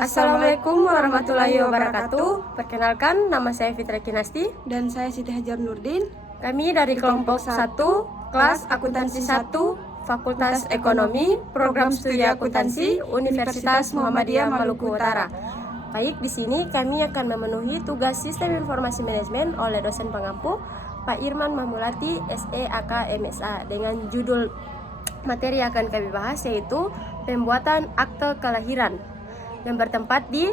Assalamualaikum warahmatullahi wabarakatuh. Perkenalkan, nama saya Fitra Kinasti. Dan saya Siti Hajar Nurdin. Kami dari kelompok 1, kelas akuntansi 1, Fakultas Ekonomi, Program Studi Akuntansi, Universitas Muhammadiyah Maluku Utara. Baik, di sini kami akan memenuhi tugas Sistem Informasi Manajemen oleh dosen pengampu Pak Irman Mahmulati, SEAK MSA, dengan judul materi yang akan kami bahas yaitu pembuatan akte kelahiran yang bertempat di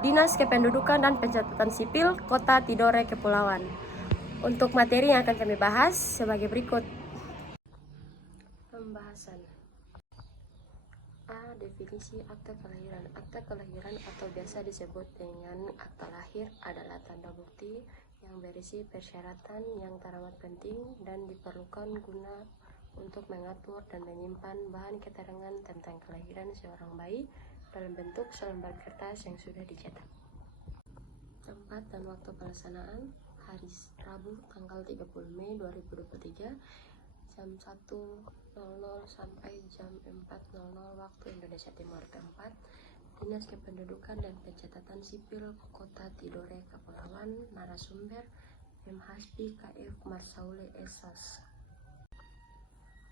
Dinas Kependudukan dan Pencatatan Sipil Kota Tidore, Kepulauan. Untuk materi yang akan kami bahas sebagai berikut. Pembahasan. A. Definisi akte kelahiran. Akte kelahiran atau biasa disebut dengan akta lahir adalah tanda bukti yang berisi persyaratan yang teramat penting dan diperlukan guna untuk mengatur dan menyimpan bahan keterangan tentang kelahiran seorang bayi dalam bentuk selembar kertas yang sudah dicetak. Tempat dan waktu pelaksanaan: hari Rabu tanggal 30 Mei 2023 jam 1.00 sampai jam 4.00 waktu Indonesia Timur. Tempat: Dinas Kependudukan dan Pencatatan Sipil Kota Tidore, Kepulauan. Narasumber: M.Hasbi KF Marsaule Esas.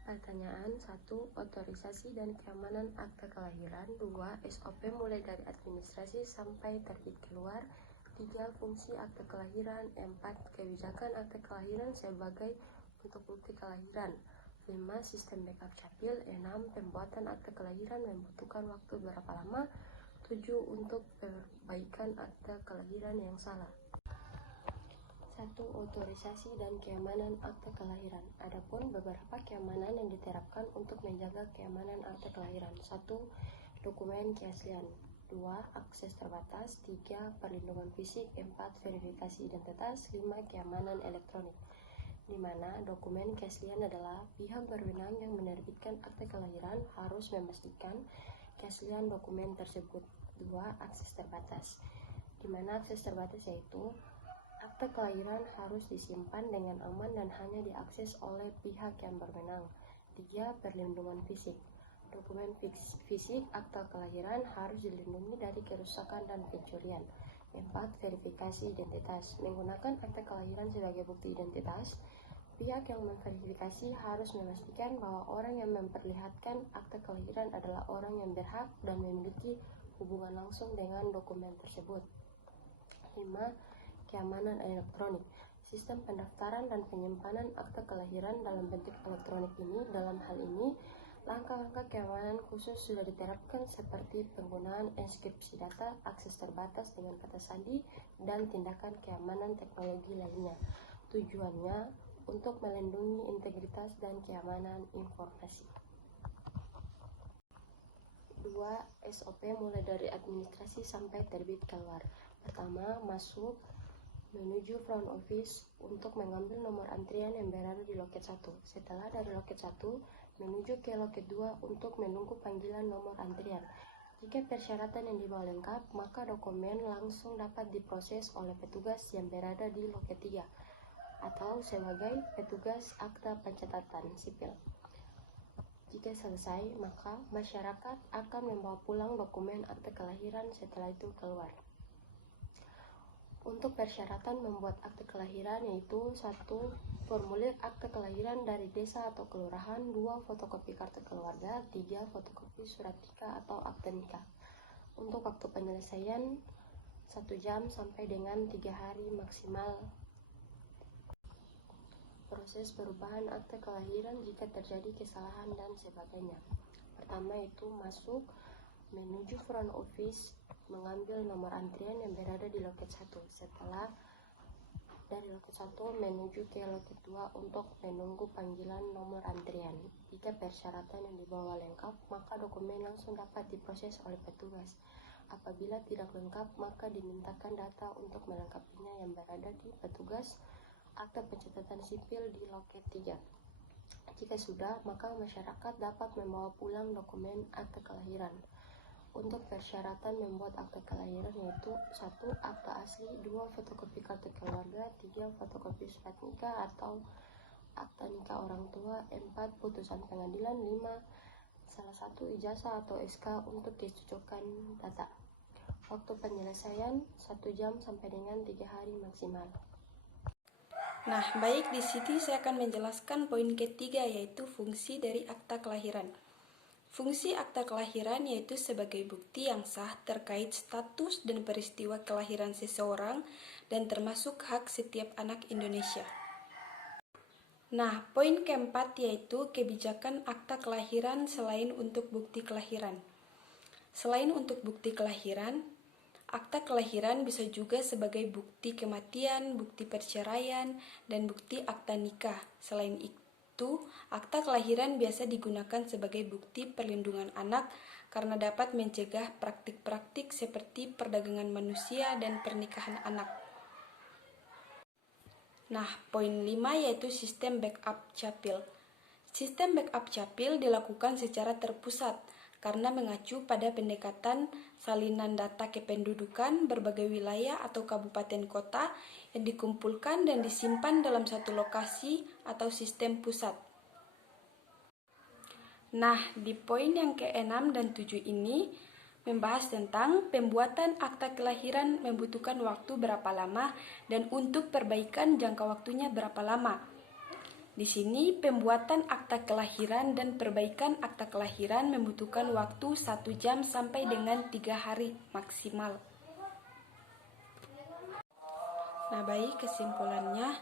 Pertanyaan 1. Otorisasi dan keamanan akte kelahiran. 2. SOP mulai dari administrasi sampai terbit keluar. 3. Fungsi akte kelahiran. 4. Kebijakan akte kelahiran sebagai untuk bukti kelahiran. 5. Sistem backup capil. 6. Pembuatan akte kelahiran membutuhkan waktu berapa lama? 7. Untuk perbaikan akte kelahiran yang salah. 1. Otorisasi dan keamanan akte kelahiran. Adapun beberapa keamanan yang diterapkan untuk menjaga keamanan akte kelahiran. 1. Dokumen keaslian. 2. Akses terbatas. 3. Perlindungan fisik. 4. Verifikasi identitas. 5. Keamanan elektronik, di mana dokumen keaslian adalah pihak berwenang yang menerbitkan akte kelahiran harus memastikan keaslian dokumen tersebut. 2. Akses terbatas, di mana akses terbatas yaitu akte kelahiran harus disimpan dengan aman dan hanya diakses oleh pihak yang berwenang. 3. Perlindungan fisik. Dokumen fisik akte kelahiran harus dilindungi dari kerusakan dan pencurian. 4. Verifikasi identitas. Menggunakan akte kelahiran sebagai bukti identitas, pihak yang memverifikasi harus memastikan bahwa orang yang memperlihatkan akte kelahiran adalah orang yang berhak dan memiliki hubungan langsung dengan dokumen tersebut. 5. Keamanan elektronik. Sistem pendaftaran dan penyimpanan akte kelahiran dalam bentuk elektronik ini. Dalam hal ini, langkah-langkah keamanan khusus sudah diterapkan seperti penggunaan enkripsi data, akses terbatas dengan kata sandi, dan tindakan keamanan teknologi lainnya. Tujuannya untuk melindungi integritas dan keamanan informasi. 2. SOP mulai dari administrasi sampai terbit keluar. Pertama, masuk menuju front office untuk mengambil nomor antrian yang berada di loket 1. Setelah dari loket 1, menuju ke loket 2 untuk menunggu panggilan nomor antrian. Jika persyaratan yang dibawa lengkap, maka dokumen langsung dapat diproses oleh petugas yang berada di loket 3 atau sebagai petugas akta pencatatan sipil. Jika selesai, maka masyarakat akan membawa pulang dokumen akte kelahiran setelah itu keluar. Untuk persyaratan membuat akte kelahiran yaitu 1. Formulir akte kelahiran dari desa atau kelurahan. 2. Fotokopi kartu keluarga. 3. Fotokopi surat nikah atau akte nikah. Untuk waktu penyelesaian 1 jam sampai dengan 3 hari maksimal. Proses perubahan akte kelahiran jika terjadi kesalahan dan sebagainya. Pertama itu masuk menuju front office mengambil nomor antrian yang berada di loket 1. Setelah dari loket 1 menuju ke loket 2 untuk menunggu panggilan nomor antrian. Jika persyaratan yang dibawa lengkap, maka dokumen langsung dapat diproses oleh petugas. Apabila tidak lengkap, maka dimintakan data untuk melengkapinya yang berada di petugas akte pencatatan sipil di loket 3. Jika sudah, maka masyarakat dapat membawa pulang dokumen akte kelahiran. Untuk persyaratan membuat akte kelahiran yaitu 1. Akta asli. 2. Fotokopi kartu keluarga. 3. Fotokopi surat nikah atau akta nikah orang tua. 4. Putusan pengadilan. 5. Salah satu ijazah atau SK untuk dicocokkan data. Waktu penyelesaian 1 jam sampai dengan 3 hari maksimal. Nah, baik, di sini saya akan menjelaskan poin ketiga, yaitu fungsi dari akta kelahiran. Fungsi akta kelahiran yaitu sebagai bukti yang sah terkait status dan peristiwa kelahiran seseorang dan termasuk hak setiap anak Indonesia. Nah, poin keempat yaitu kebijakan akta kelahiran selain untuk bukti kelahiran. Selain untuk bukti kelahiran, akta kelahiran bisa juga sebagai bukti kematian, bukti perceraian, dan bukti akta nikah. Selain itu, akta kelahiran biasa digunakan sebagai bukti perlindungan anak karena dapat mencegah praktik-praktik seperti perdagangan manusia dan pernikahan anak. Nah, poin 5 yaitu sistem backup capil. Sistem backup capil dilakukan secara terpusat karena mengacu pada pendekatan salinan data kependudukan berbagai wilayah atau kabupaten kota yang dikumpulkan dan disimpan dalam satu lokasi atau sistem pusat. Nah, di poin yang ke-6 dan 7 ini membahas tentang pembuatan akta kelahiran membutuhkan waktu berapa lama dan untuk perbaikan jangka waktunya berapa lama. Di sini, pembuatan akta kelahiran dan perbaikan akta kelahiran membutuhkan waktu 1 jam sampai dengan 3 hari maksimal. Nah, baik, kesimpulannya,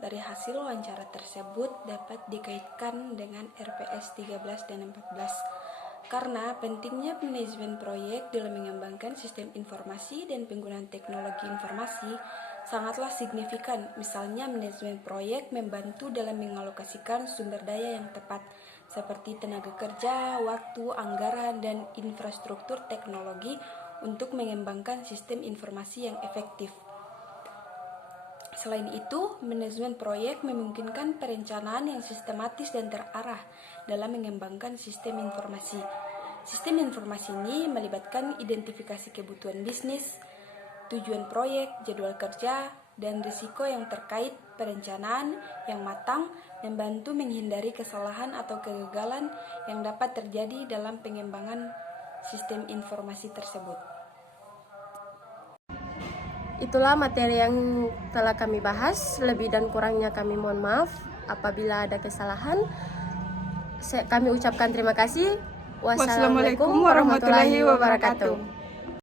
dari hasil wawancara tersebut dapat dikaitkan dengan RPS 13 dan 14. Karena pentingnya manajemen proyek dalam mengembangkan sistem informasi dan penggunaan teknologi informasi sangatlah signifikan. Misalnya, manajemen proyek membantu dalam mengalokasikan sumber daya yang tepat, seperti tenaga kerja, waktu, anggaran, dan infrastruktur teknologi untuk mengembangkan sistem informasi yang efektif. Selain itu, manajemen proyek memungkinkan perencanaan yang sistematis dan terarah dalam mengembangkan sistem informasi. Sistem informasi ini melibatkan identifikasi kebutuhan bisnis, tujuan proyek, jadwal kerja, dan risiko yang terkait perencanaan yang matang, membantu menghindari kesalahan atau kegagalan yang dapat terjadi dalam pengembangan sistem informasi tersebut. Itulah materi yang telah kami bahas. Lebih dan kurangnya kami mohon maaf. Apabila ada kesalahan, kami ucapkan terima kasih. Wassalamualaikum warahmatullahi wabarakatuh.